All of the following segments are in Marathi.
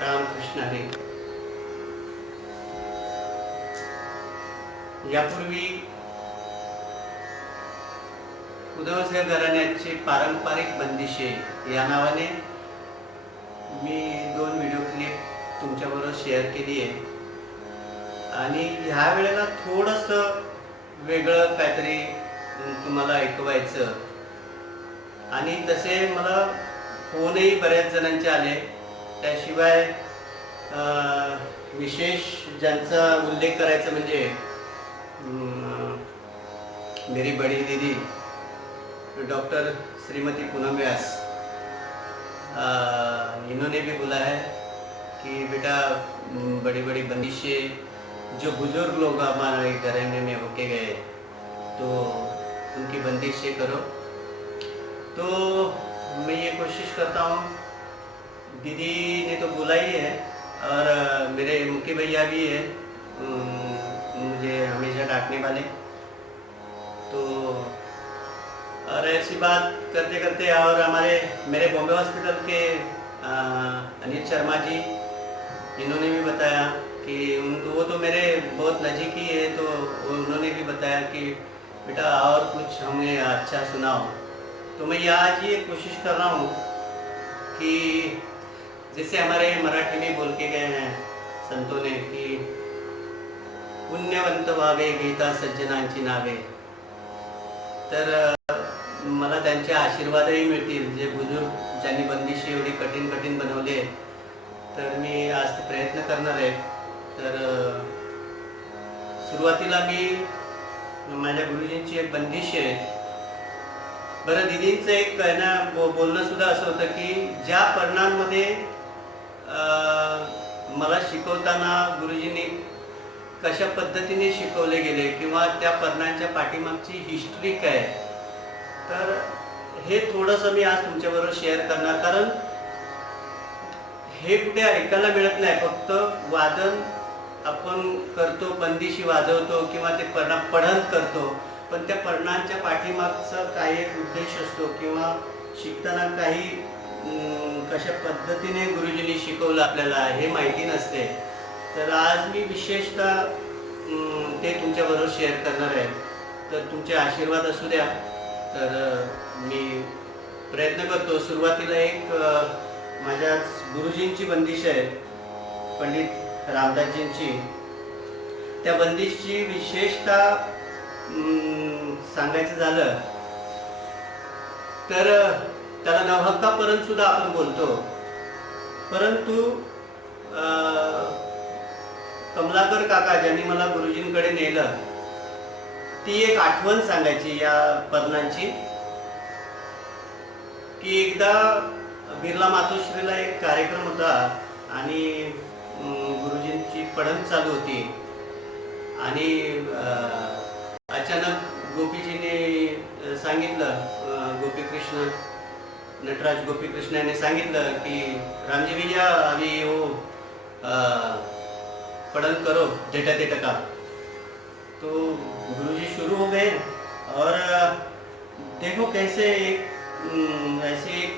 रामकृष्ण हरी. यापूर्वी उदवसे घराण्याचे पारंपरिक बंदिशे या नावाने मी 2 व्हिडिओ क्लिप तुमच्याबरोबर शेअर केली आहे. आणि ह्या वेळेला थोडंसं वेगळं काहीतरी तुम्हाला ऐकवायचं. आणि तसे मला फोनही बऱ्याच जणांचे आले. त्याशिवाय विशेष ज्यांचा उल्लेख करायचा म्हणजे मेरी बड़ी दीदी डॉक्टर श्रीमती पूनम व्यास, इन्होंने भी बोला है कि बेटा बड़ी बड़ी बंदिशें जो बुजुर्ग लोग हमारे घराने में होके गए तो उनकी बंदिशें करो. तो मैं ये कोशिश करता हूँ. दीदी ने तो बोला ही है और मेरे मुखी भैया भी है मुझे हमेशा डांटने वाले. तो और ऐसी बात करते करते और मेरे बॉम्बे हॉस्पिटल के अनिल शर्मा जी, इन्होंने भी बताया कि वो तो मेरे बहुत नज़दीकी है. तो उन्होंने भी बताया कि बेटा और कुछ हमें अच्छा सुनाओ. तो मैं आज ये कोशिश कर रहा हूँ कि जैसे हमारे मराठी में बोल के गए हैं संतों ने कि पुण्यवंत व्हावे गीता सज्जनांची नावे. तर मला त्यांचे आशीर्वादही मिळतील. जे बुजुर्ग ज्यांनी बंदिशी एवढी कठीण कठीण बनवली आहे, तर मी आज ते प्रयत्न करणार आहे. तर सुरुवातीला मी माझ्या गुरुजींची एक बंदिश आहे. बरं, दिदींचं एक आहे ना बोलणं सुद्धा असं होतं की ज्या पर्णांमध्ये मला शिकवताना गुरुजींनी कशा पद्धतीने शिकवले गेले किंवा त्या पर्णांच्या पाठीमागची हिस्ट्री काय, तर हे थोडंसं मी आज तुमच्याबरोबर शेअर करणार. कारण हे कुठे ऐकायला मिळत नाही. फक्त वादन आपण करतो, बंदिशी वाजवतो किंवा ते पठण करतो, पण त्या पर्णांच्या पाठीमागचा काही एक उद्देश असतो किंवा शिकताना काही कशा पद्धतीने गुरुजींनी शिकवलं आपल्याला हे माहिती नसते. तर आज मी विशेषतः ते तुमच्याबरोबर शेअर करणार आहे. तर तुमचे आशीर्वाद असू द्या. तर मी प्रयत्न करतो. सुरुवातीला एक माझ्या गुरुजींची बंदिश आहे, पंडित रामदासजींची. त्या बंदिशची विशेषतः सांगायचं झालं तर त्याला नवहक्कापर्यंत सुद्धा आपण बोलतो. परंतु कमलाकर काका ज्यांनी मला गुरुजींकडे नेलं, ती एक आठवण सांगायची या पर्णांची की एकदा बिर्ला मातोश्रीला एक कार्यक्रम होता आणि गुरुजींची पढण चालू होती. आणि अचानक गोपीजीने सांगितलं, गोपीकृष्ण नटराज गोपीकृष्ण ने सांगितलं की रामजी भैया अभी वो पढ़न करो डेटा डेटा का. तो गुरुजी शुरू हो गए और देखो कैसे एक ऐसे एक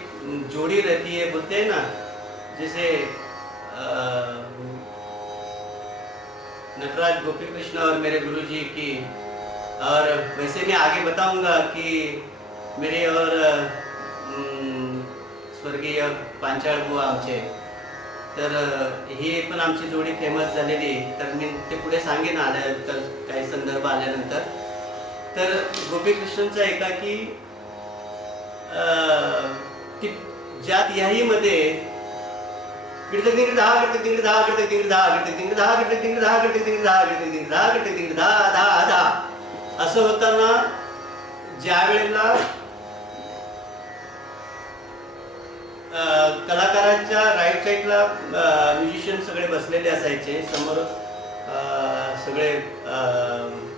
जोड़ी रहती है, बोलते हैं ना जैसे नटराज गोपीकृष्ण और मेरे गुरुजी की. और वैसे मैं आगे बताऊंगा कि मेरे और स्वर्गीय पांचाळ बुवा आमचे, तर ही पण आमची जोडी फेमस झालेली. तर मी ते पुढे सांगेन आल्यानंतर, काही संदर्भ आल्यानंतर. तर गोपीकृष्णचा एका की ज्यात याहीमध्ये गिडतक दिंगड दहा गिडतक दिंगड दहा गिडतक दिंगड दहा गिडतक दिंगड दहा गिडतक दिंगड दहा गिडतक दिंगड दहा गिडतक दिंगड दहा गिडतक दिंगड दहा दहा दहा असं होताना ज्या वेळेला कलाकारांच्या राईट साईडला म्युझिशियन सगळे बसलेले असायचे, समोर सगळे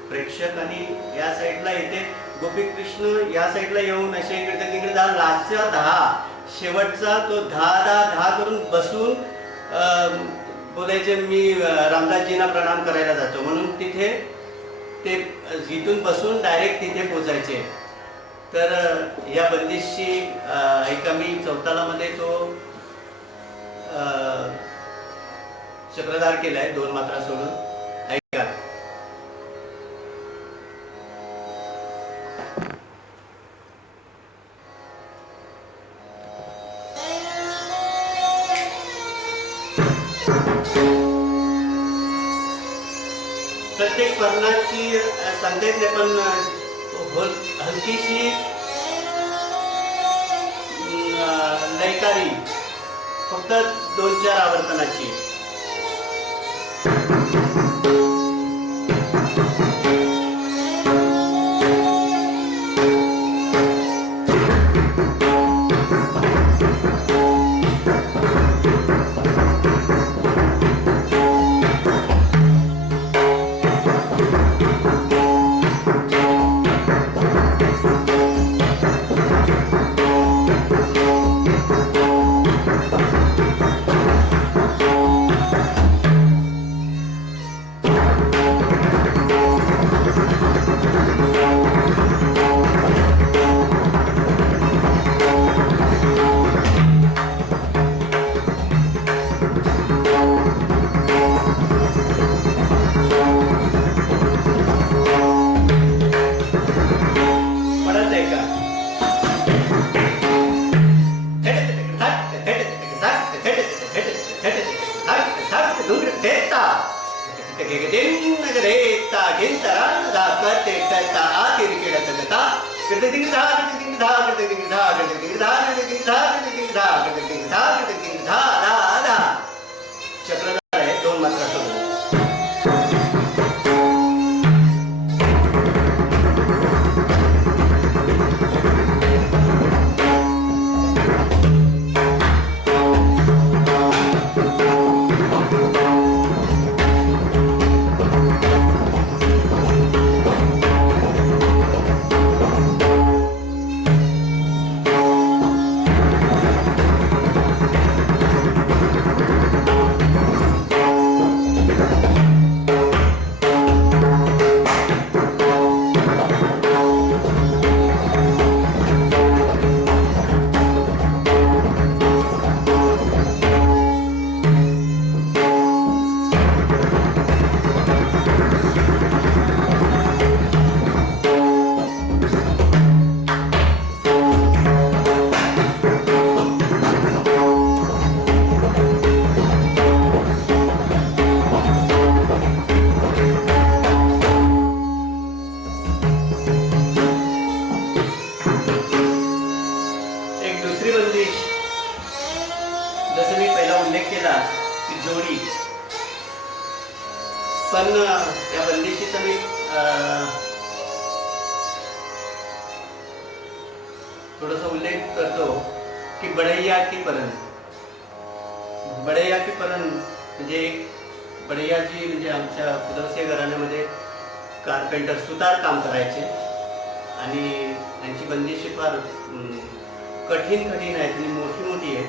प्रेक्षक, आणि या साईडला इथे गोपीकृष्ण या साईडला येऊन असे गिडतक दिंगड दहा, लास्टचा 10 शेवटचा तो 10 करून बसून बोलायचे मी रामदासजींना प्रणाम करायला जातो. म्हणून तिथे ते जिथून बसून डायरेक्ट तिथे पोचायचे. तर या बंदिशची एका मी चौतालामध्ये तो चक्रधार केलाय 2 मात्रा सोडून. ऐका. प्रत्येक वर्णाची सांगता येत नाही, पण हलकीशी लयकारी, फक्त 2-4 आवर्तनाची. चक्रधार आहे 2 मात्रा सोडून. जसं मी पहिला उल्लेख केला की जोडी, पण या बंदिशीचा मी थोडासा उल्लेख करतो की बढैया की परन. बढैया की परन म्हणजे बढैयाजी म्हणजे आमच्या कुदरसे घराण्यामध्ये कारपेंटर सुतार काम करायचे आणि त्यांची बंदिशी फार कठीण आहे आणि मोठी आहे.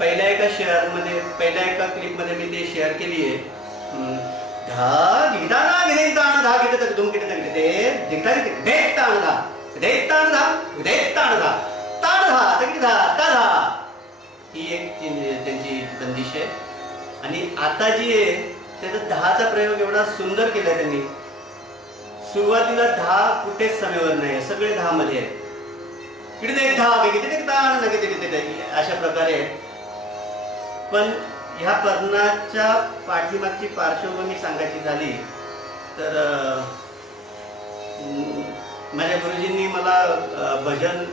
पहिल्या एका क्लिपमध्ये मी ते शेअर केली आहे. ही एक त्यांची बंदिश आहे. आणि आता जी आहे त्याचा 10चा प्रयोग एवढा सुंदर केलाय त्यांनी. सुरुवातीला 10 कुठेच समेवर नाही, सगळे 10 मध्ये आहे. अशा प्रकारे. पण ह्या कर्णाच्या पाठीमागची पार्श्वभूमी सांगायची झाली तर माझ्या गुरुजींनी मला भजन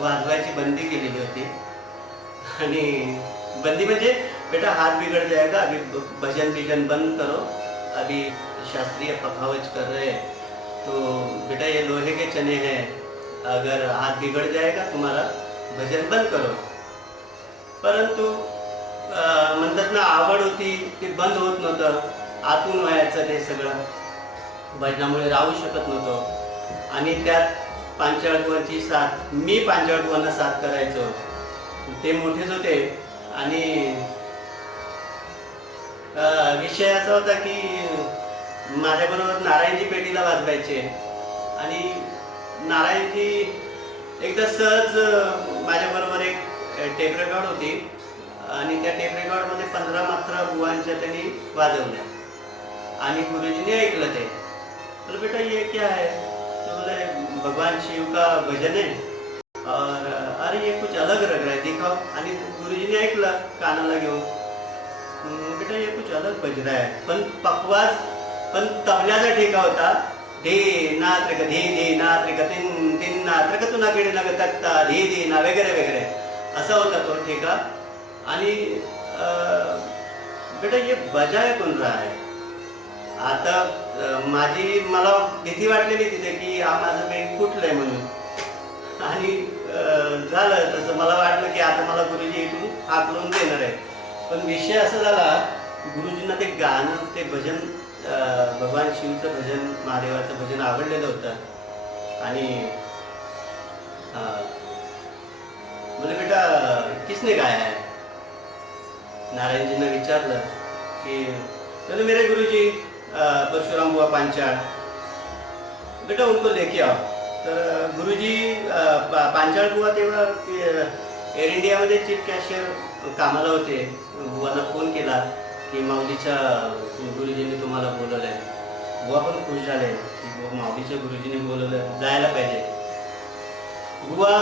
वाजवायची बंदी केलेली होती. आणि बंदी म्हणजे बेटा हाथ बिगड़ जाएगा, अभी भजन बंद करो, अभी शास्त्रीय पखावज कर रहे हैं, तो बेटा ये लोहे के चने हैं, अगर हाथ बिगड़ जाएगा तुम्हारा भजन बंद करो. परंतु म्हणतात ना, आवड होती ते बंद होत नव्हतं. आतून व्हायचं ते सगळं, भजनामुळे राहू शकत नव्हतो. आणि त्यात पांचाळगुवांची साथ, मी पांचाळगुवांना साथ करायचो. ते मोठेच होते आणि विषय असा होता की माझ्याबरोबर नारायणजी पेटीला वाजवायचे. आणि नारायणजी एकदा सहज माझ्याबरोबर एक टेप रेकॉर्ड होती, आणि त्या टेप रेकॉर्डमध्ये 15 मात्रा बुवांच्या त्यांनी वाजवल्या आणि गुरुजीने ऐकलं ते. बोले बेटा ये क्या है? तो बोले भगवान शिव का भजन है और अरे ये कुछ अलग लग रहा है, दिखाओ. आणि गुरुजीने ऐकलं कानाला घेऊन. बेटा ये कुछ अलग बज रहा है. पण पकवाज, पण तबल्याचा ठेका होता. धे नात्रिक धे धे नात्रिक तिन तिन नात्रिक तुना कडे नग तक्ता धे धे ना वगैरे वगैरे असा होता तो ठेका. आणि बेटा ये बजाय कौन रहा है? आता मला भीती वाटलेली तिथे की माझं काही फुटलंय म्हणून. आणि झालं तसं. मला वाटलं की आता मला गुरुजी इथून हाकलून देणार आहे. पण विषय असा झाला, गुरुजींना ते गाणं, ते भजन, भगवान शिवचं भजन, महादेवाचं भजन आवडलेलं होतं. आणि बोले बेटा किसने गाया है? नारायणजींना विचारलं की बोले मेरे गुरुजी परशुराम बुआ पांचाळ, बेटा उनको लेके आओ. तर गुरुजी पांचाळ बुवा तेव्हा एअर इंडियामध्ये चीफ कॅशियर कामाला होते. बुवांना फोन केला की माऊलीच्या गुरुजींनी तुम्हाला बोलवलं आहे. बुवा पण खुश झाले की माऊलीच्या गुरुजींनी बोलवलं, जायला पाहिजे. बुवा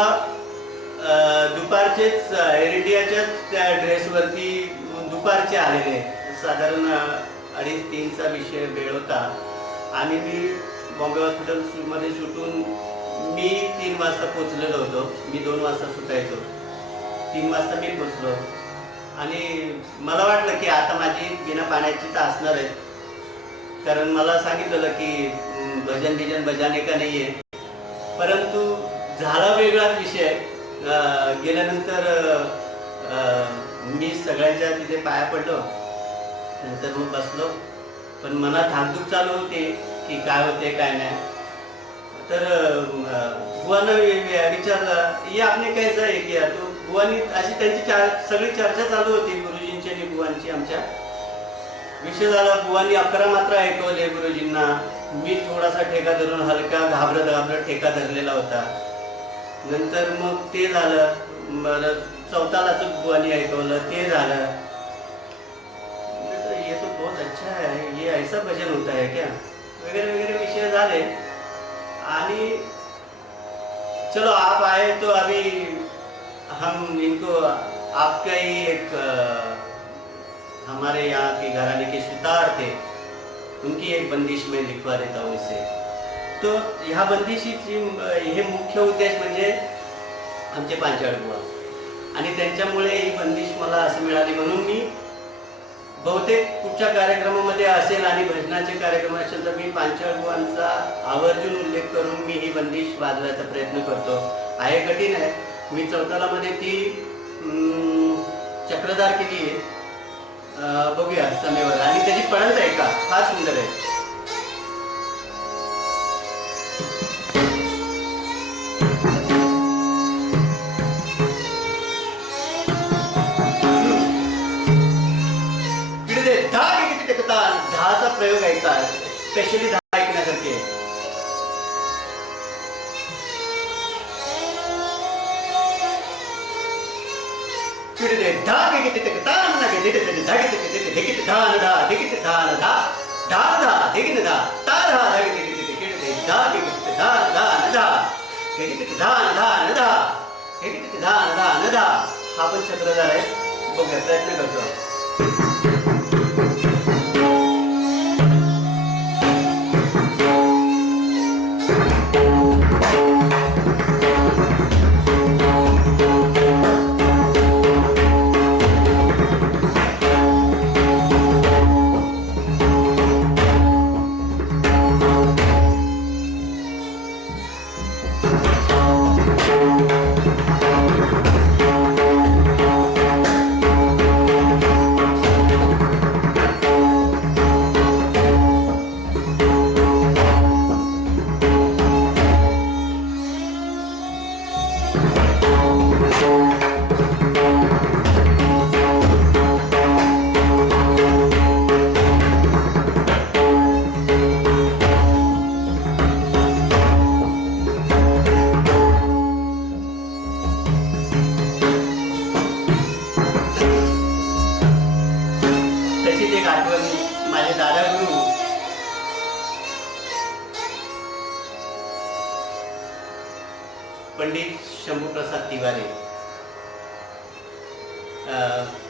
दुपारचेच एअर इंडियाच्याच त्या ड्रेसवरती दुपारचे आलेले. साधारण 2:30-3चा विषय वेळ होता. आणि मी बॉम्बे हॉस्पिटलमध्ये सुटून मी 3 वाजता पोचलेलो होतो. मी 2 वाजता सुटायचो. 3 वाजता मी पोचलो. आणि मला वाटलं की आता माझी बिना पाण्याची तर असणार आहे, कारण मला सांगितलेलं की भजन बिजन बजाने का नाही आहे. परंतु झाला वेगळाच विषय. गेल्यानंतर मी सगळ्यांच्या तिथे पाया पडलो. नंतर मग बसलो. पण मनात धाकधूक चालू होते की काय होते काय नाही. तर बुवांना विचारलं ये आपने कैसा हे किया? तो बुवांनी अशी त्यांची सगळी चर्चा चालू होती गुरुजींची आणि बुवांची आमच्या. विषय झाला, बुवांनी 11 मात्रा ऐकवले गुरुजींना. मी थोडासा ठेका धरून हलका घाबरत ठेका धरलेला होता. नंतर मग ते झालं. मला 4 तालाचं बुवांनी ऐकवलं, ते झालं. ये तो बहुत अच्छा है, ये ऐसा भजन होता है क्या, वगैरे वगैरे विषय झाले. आणि चलो आप आए तो अभी हम इनको आपका ही एक हमारे यहाँ के घराने के सुतार थे, उनकी एक बंदिश में लिखवा देता हूँ इससे. तो ह्या बंदिशीची हे मुख्य उद्देश म्हणजे आमचे पांचाळ बुवा. आणि त्यांच्यामुळे ही बंदिश मला असं मिळाली. म्हणून मी बहुतेक कुठच्या कार्यक्रमामध्ये असेल आणि भजनाचे कार्यक्रम असेल तर मी पांचाळ बुवांचा आवर्जून उल्लेख करून मी ही बंदिश वाजवायचा प्रयत्न करतो. आहे कठीण आहे. मी 4 तालामध्ये ती चक्रधार केली आहे. बघूया समेवर. आणि त्याची पळंत आहे का, फार सुंदर आहे. दहाचा प्रयोग ऐका, स्पेशली 10 ऐकण्यासारखे. हा पण चक्रधार आहे. बघूया, प्रयत्न करतो. शंभूप्रसाद तिवारी,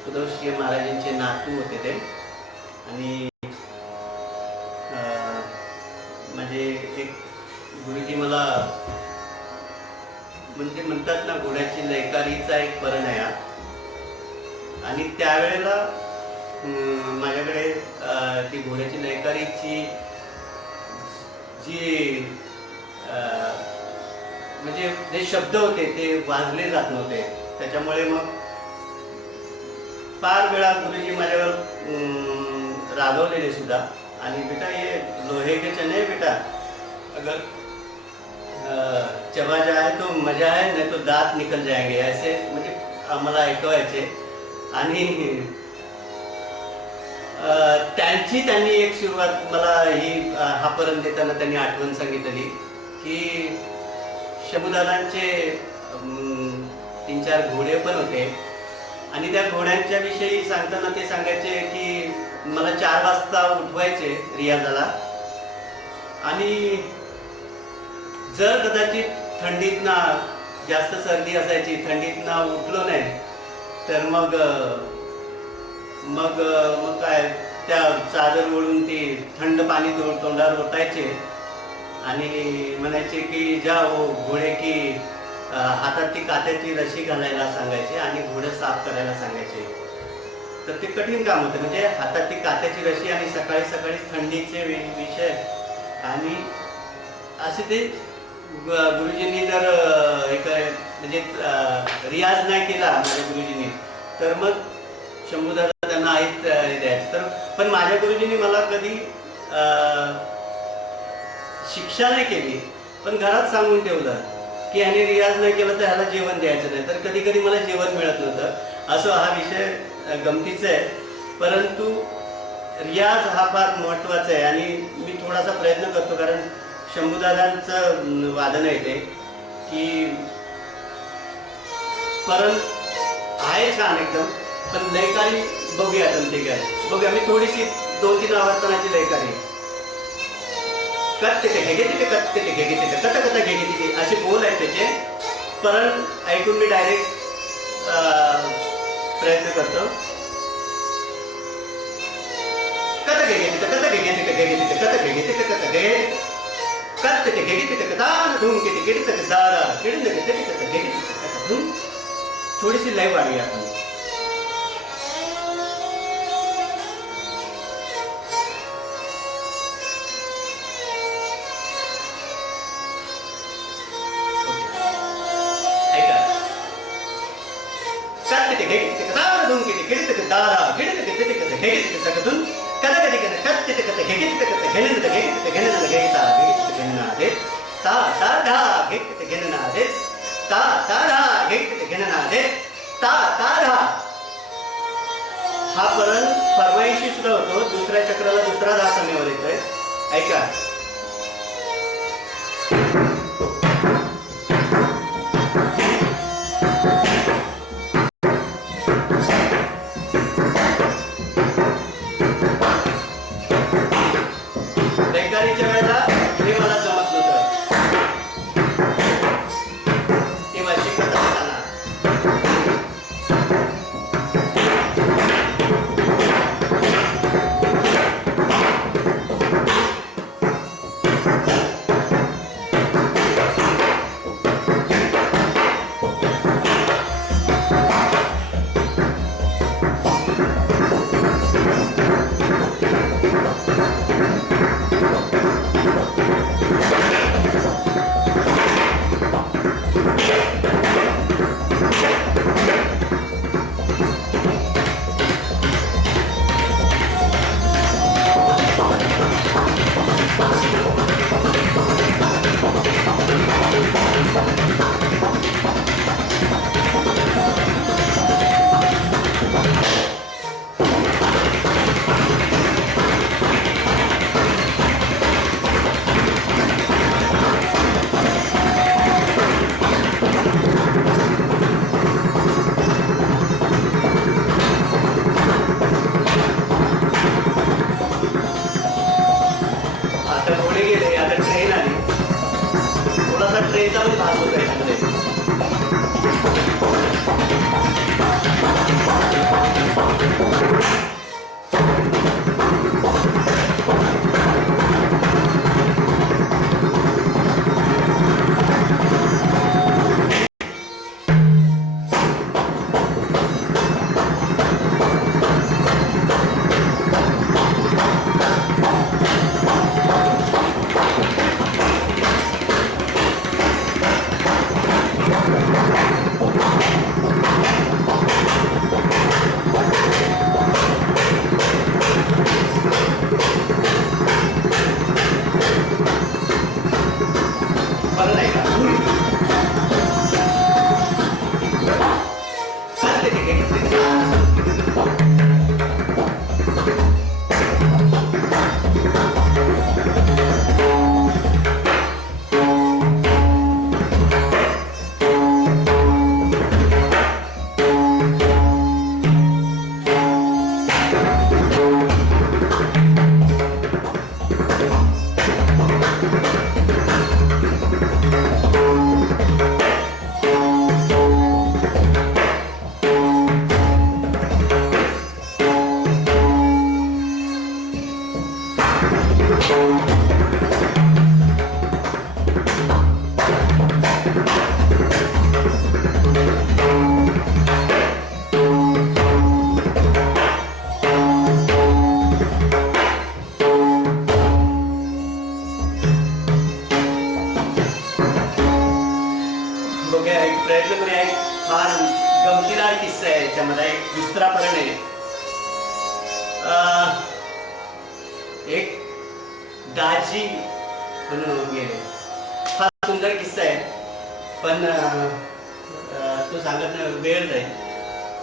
उद्धवश्री महाराजांचे नातू होते ते. आणि म्हणजे एक गुरुजी मला म्हणजे म्हणतात ना, घोड्याची लयकारीचा एक परण आहे. आणि त्यावेळेला माझ्याकडे ती घोड्याची लयकारीची जी म्हणजे जे शब्द होते ते वाजले जात नव्हते. त्याच्यामुळे मग फार वेळा गुरुजी माझ्यावर रागवलेले सुद्धा. आणि बेटा ये लोहे के चने बेटा, अगर चबा जाए तो मजा है, नहीं तो दात निकल जाएंगे, असे म्हणजे आम्हाला ऐकवायचे. आणि त्यांनी एक सुरुवात मला हा परण देताना त्यांनी आठवण सांगितली की शंभूदादांचे 3-4 घोडे पण होते. आणि त्या घोड्यांच्या विषयी सांगताना ते सांगायचे की मला 4 वाजता उठवायचे रियाजाला. आणि जर कदाचित थंडीतनं जास्त सर्दी असायची, थंडीतनं उठलो नाही तर मग काय त्या चादर ओढून ती थंड पाणी तोंडावर ओतायचे आणि म्हणायचे की जा हो घोडे की हातात ती कात्याची रशी घालायला सांगायचे आणि घोडं साफ करायला सांगायचे. तर ते कठीण काम होतं, म्हणजे हातात ती कात्याची रशी आणि सकाळी सकाळी थंडीचे विषय. आणि असे ते गुरुजींनी जर एक म्हणजे रियाज नाही केला माझ्या गुरुजींनी तर मग शंभूदादा त्यांना ऐक द्यायचं. तर पण माझ्या गुरुजींनी मला कधी शिक्षा नाही केली, पण घरात सांगून ठेवलं की ह्याने रियाज नाही केलं तर ह्याला जेवण द्यायचं नाही. तर कधी कधी मला जेवण मिळत नव्हतं. असं हा विषय गमतीचा आहे. परंतु रियाज हा फार महत्त्वाचा आहे आणि मी थोडासा प्रयत्न करतो, कारण शंभूदादांचं वादन आहे ते की परण आहे छान एकदम, पण लयकारी बघूया ते काय बघूया. मी थोडीशी 2-3 आवर्तनाची लयकारी कत्ते घे घेते कत्ते घे घेते कथा कथा घे घेते असे बोल आहेत त्याचे. परण ऐकून मी डायरेक्ट प्रयत्न करतो. कथा घे घेते कथा घे घेते घे घेते कथा घे घेते कथा घे कत्ते घे घेते कथा धूम घेते घेते दारा घेते घेते कथा घे घेते कथा धूम. थोडीशी लय वाढली आपण. हा परण फरमाईशी सुद्धा होतो. दुसऱ्या चक्राला दुसरा धा समयावर येतोय. ऐका. लयकारीच्या वेळेला हे मला जमत नव्हतं, तेव्हा शिकत असताना. गमतीदार किस्सा आहे याच्यामध्ये. एक दुसरा परण आहे. एक दाजी म्हणून होऊन गेले. फार सुंदर किस्सा आहे, पण तो सांगत नाही, वेळ जाईल.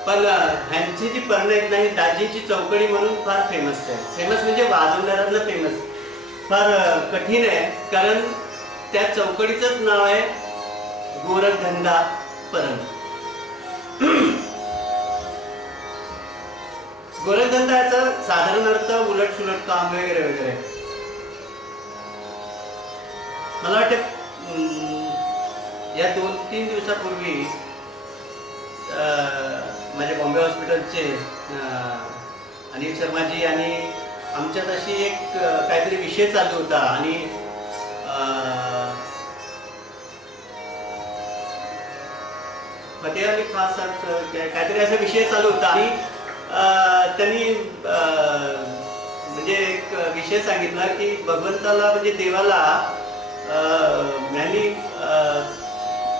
पण ह्यांची जी पर्ण आहेत नाही, दाजींची चौकडी म्हणून फार फेमस आहे. फेमस म्हणजे वाजवणाऱ्यांना फेमस. फार कठीण आहे, कारण त्या चौकडीचंच नाव आहे गोरखधंदा परण. गोरखधंदा साधारण अर्थ उलट सुलट काम वगैरे वगैरे. मला वाटतं या 2-3 दिवसापूर्वी माझे बॉम्बे हॉस्पिटलचे अनिल शर्माजी आणि आमच्यात अशी एक काहीतरी विषय चालू होता आणि फतेह अली खान सर काहीतरी असा विषय चालू होता आणि त्यांनी म्हणजे एक विषय सांगितला की भगवंताला म्हणजे देवाला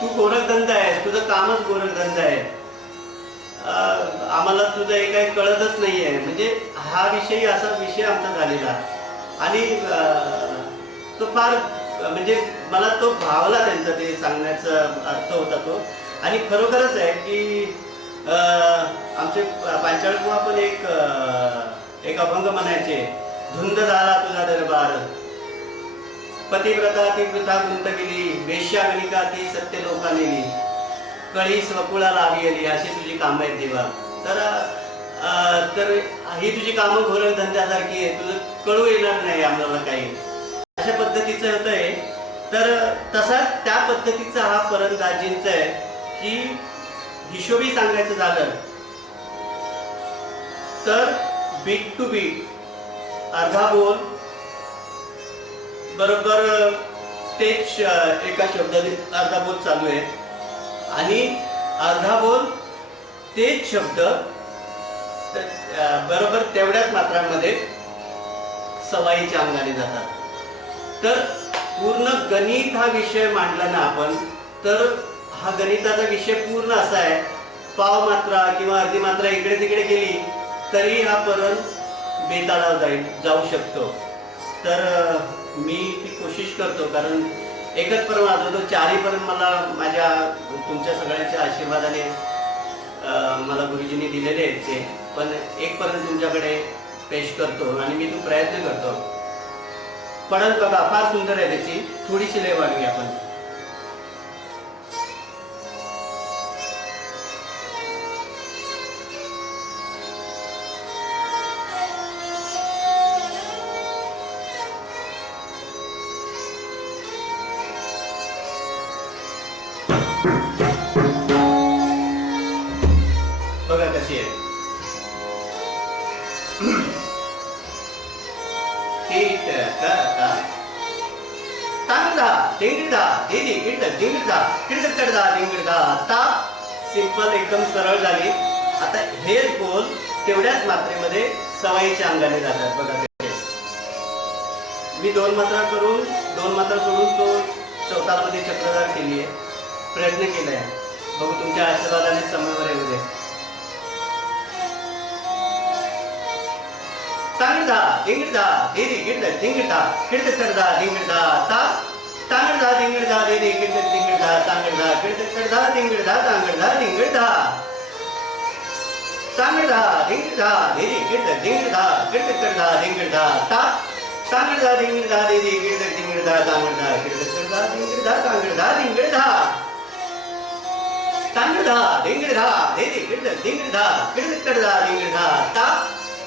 तू गोरखधंदा आहेस, तुझं कामच गोरखधंदा आहे, आम्हाला तुझं हे काही कळतच नाही आहे. म्हणजे हा विषय असा विषय आमचा झालेला आणि तो फार म्हणजे मला तो भावला त्यांचा ते सांगण्याचा अर्थ होता तो. आणि खरोखरच आहे की आमचे पांचाळकुवा पण एक अभंग म्हणायचे. धुंद झाला तुझा दरबार, पतिव्रता ती वृथा गुंतविली, वेश्यागणिका ती सत्य लोका नेली, कळी स्वकुळा लाविली, अशी तुझी कामं आहेत देवा. तर ही तुझी कामं गोरखधंद्यासारखी आहे, तुझं कळू येणार नाही आम्हाला काही, अशा पद्धतीचं होतं आहे. तर तसा त्या पद्धतीचा हा परण दाजींचा आहे की हिशोबी सांगायचं झालं तर बीट टू बीट अर्धा बोल बरोबर तेच एका शब्दाने अर्धा बोल चालू आहे आणि अर्धा बोल तेच शब्द बरोबर तेवढ्याच मात्रांमध्ये सवाईच्या अंगाने जातात. तर पूर्ण गणित हा विषय मांडला ना आपण, तर हा गणिताचा विषय पूर्ण असा आहे, पाव मात्रा किंवा अर्धी मात्रा इकडे तिकडे गेली तरी हा परण बेताळा जाऊ शकतो. तर मी ती कोशिश करतो, कारण एकच परण वाजवतो, चारही परण मला माझ्या तुमच्या सगळ्यांच्या आशीर्वादाने मला गुरुजींनी दिलेले आहेत ते. पण एक परण तुमच्याकडे पेश करतो आणि मी तो प्रयत्न करतो. परण बघा फार सुंदर आहे, त्याची थोडीशी लय वाढवी आपण. बघा कशी आहे. सिंपल एकदम सरळ झाली. आता हेच बोल तेवढ्याच मात्रेमध्ये सवाईच्या अंगाने जातात. बघा मी 2 मात्रा करून 2 मात्रा सोडून तो चौतालमध्ये चक्रधार केली आहे, प्रयत्न केलाय. बघू तुमच्या आशीर्वादाने समयवर येऊ दे. तांगडा दिंगडा दीदी गिरदा दिंगडा गिरदा दिंगडा ता तांगडा दिंगडा दीदी गिरदा दिंगडा तांगडा गिरदा दिंगडा तांगडा दिंगडा तांगडा दिंगडा दीदी गिरदा दिंगडा गिरदा दिंगडा ता तांगडा दिंगडा दीदी गिरदा दिंगडा तांगडा गिरदा दिंगडा तांगडा दिंगडा तांगडा दिंगडा दीदी गिरदा दिंगडा गिरदा दिंगडा ता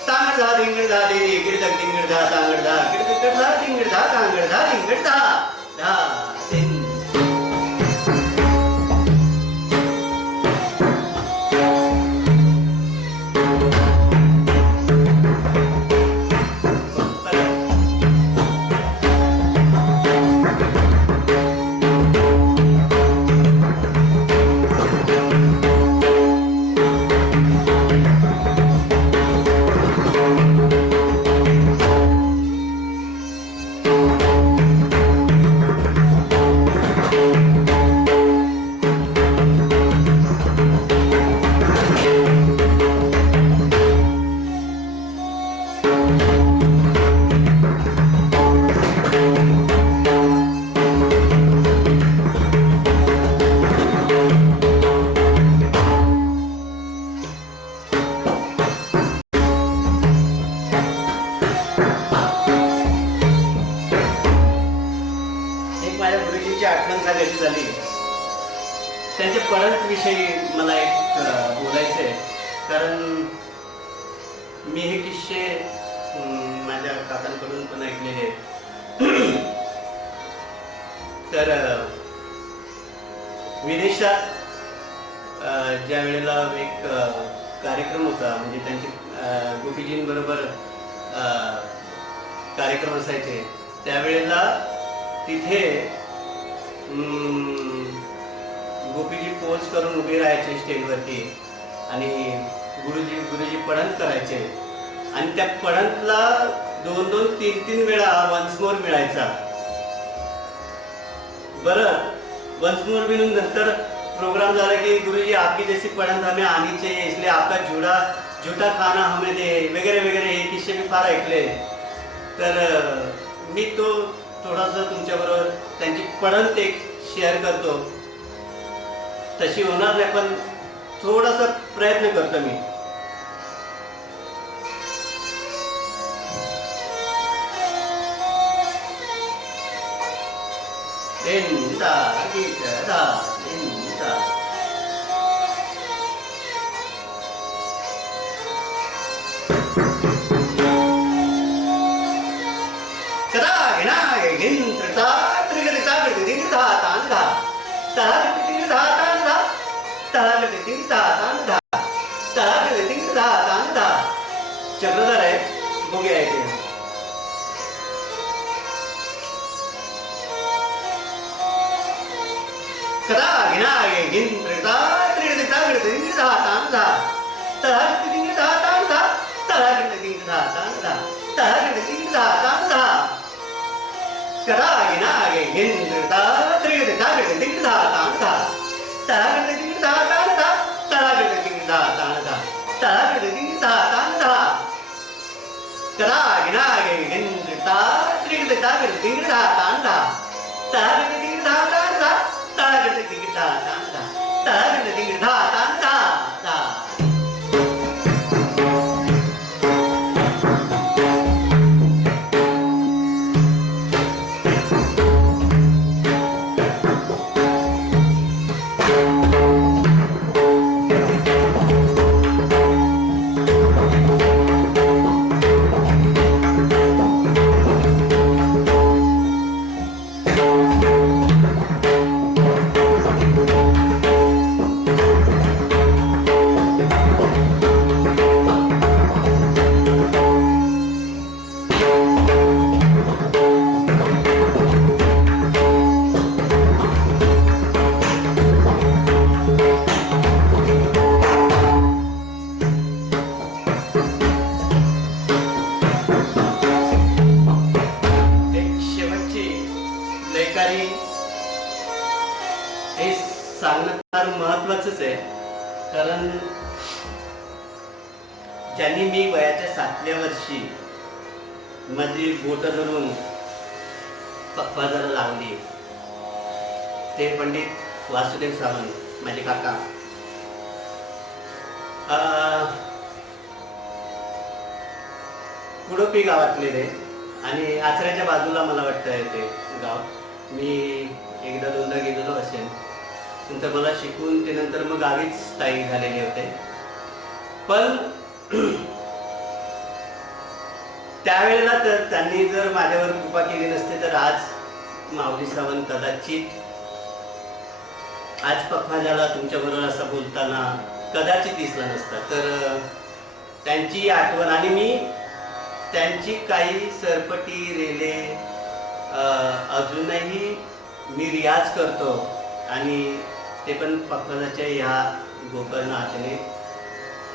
तांगडा दिंगडा दीदी गिरदा दिंगडा तांगडा गिरदा दिंगडा तांगडा दिंगडा दा दिन. विषयी मला एक बोलायचं आहे, कारण मी हे किस्से माझ्या काकांकडून पण ऐकलेले आहेत. तर विदेशात ज्या वेळेला एक कार्यक्रम होता, म्हणजे त्यांचे गोपीजींबरोबर कार्यक्रम असायचे, त्यावेळेला तिथे गोपीजी पोज करून उभे राहायचे स्टेजवरती आणि गुरुजी पढन करायचे आणि त्या पढनला 2-2, 3-3 वेळा वन्स मोर मिळायचा. बरं, वन्स मोर मिळून नंतर प्रोग्राम झाला की गुरुजी आपकी जैसी पढन हमें आनी चाहिए, इसलिए आपका झूठा खाना हमें दे, वगैरे वगैरे हे किस्से मी फार ऐकले. तर मी तो थोडासा तुमच्याबरोबर त्यांची पढन ते शेअर करतो. तशी होणार नाही पण थोडासा प्रयत्न करतो मी. चक्रधार आहे, बघूया इथे. कदा गिनागे गिन त्रिता त्रिगदिता गिनता तांधा तळा गिनता तांधा तळा गिनता तांधा तळा गिनता तांधा कदा गिनागे गिन त्रिता त्रिगदिता गिनता तांधा तळा गिनता तांधा तळा गिनता तांधा तळा गिनता तांधा कदा गिनागे गिन त्रिता त्रिगदिता गिनता तांधा तळा गिनता तांधा हे सांगणं फार महत्वाचंच आहे, कारण ज्यांनी मी वयाच्या 7व्या वर्षी माझी बोट धरून पखवाजाला लावली ते पंडित वासुदेव सावंत, माझे काका. कुडोपी गावातले ते आणि आचऱ्याच्या बाजूला मला वाटतं ते गाव. मी 1-2दा गेलेलो असेल. नंतर मला शिकून ते नंतर मग गावीच स्थायिक झालेले होते. पण त्यावेळेला तर त्यांनी जर माझ्यावर कृपा केली नसते तर आज माऊली सावंत कदाचित आज पखवाजाला तुमच्याबरोबर असं बोलताना कदाचित दिसला नसता. तर त्यांची आठवण आणि मी त्यांची काही सरपटी रेले अजूनही मी रियाज करतो आणि ते पण पखवाजाच्या ह्या गोकर्ण आचने.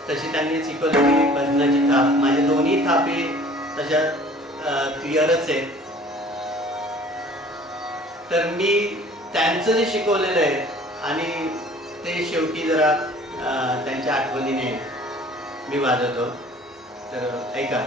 तशी त्यांनी शिकवलेली भजनाची थाप, माझे दोन्ही थापे तशा क्लिअरच आहेत. तर मी त्यांचं जे शिकवलेलं आहे आणि ते शेवटी जरा त्यांच्या आठवणीने मी वाजवतो. तर ऐका.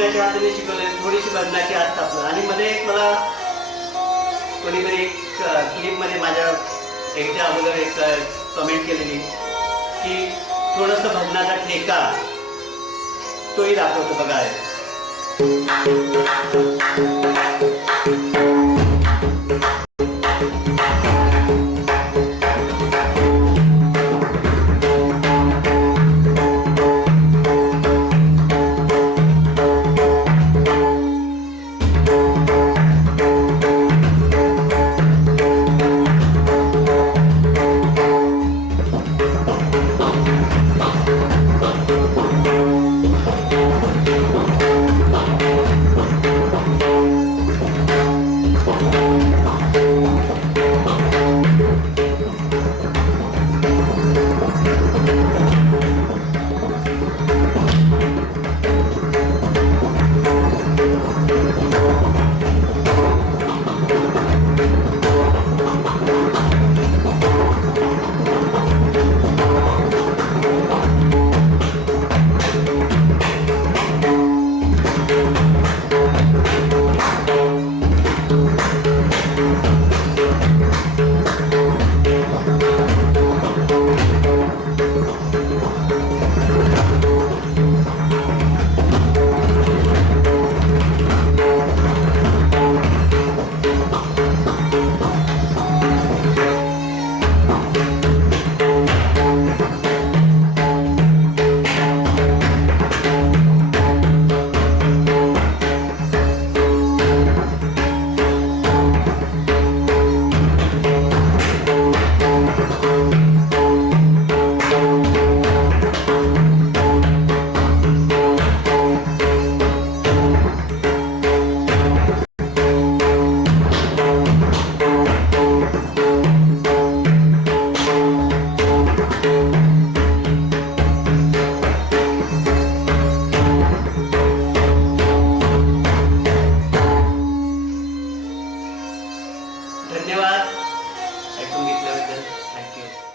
मुद्द्याच्या हाताने शिकवले, थोडीशी बदनाची हात थापलं. आणि मध्ये एक मला कोणीतरी एक क्लिपमध्ये माझ्या एकट्या अगोदर एक कमेंट केलेली की थोडंसं भजनाचा ठेका तोही दाखवतो बघा. धन्यवाद ऐकून घेतल्याबद्दल. थँक्यू.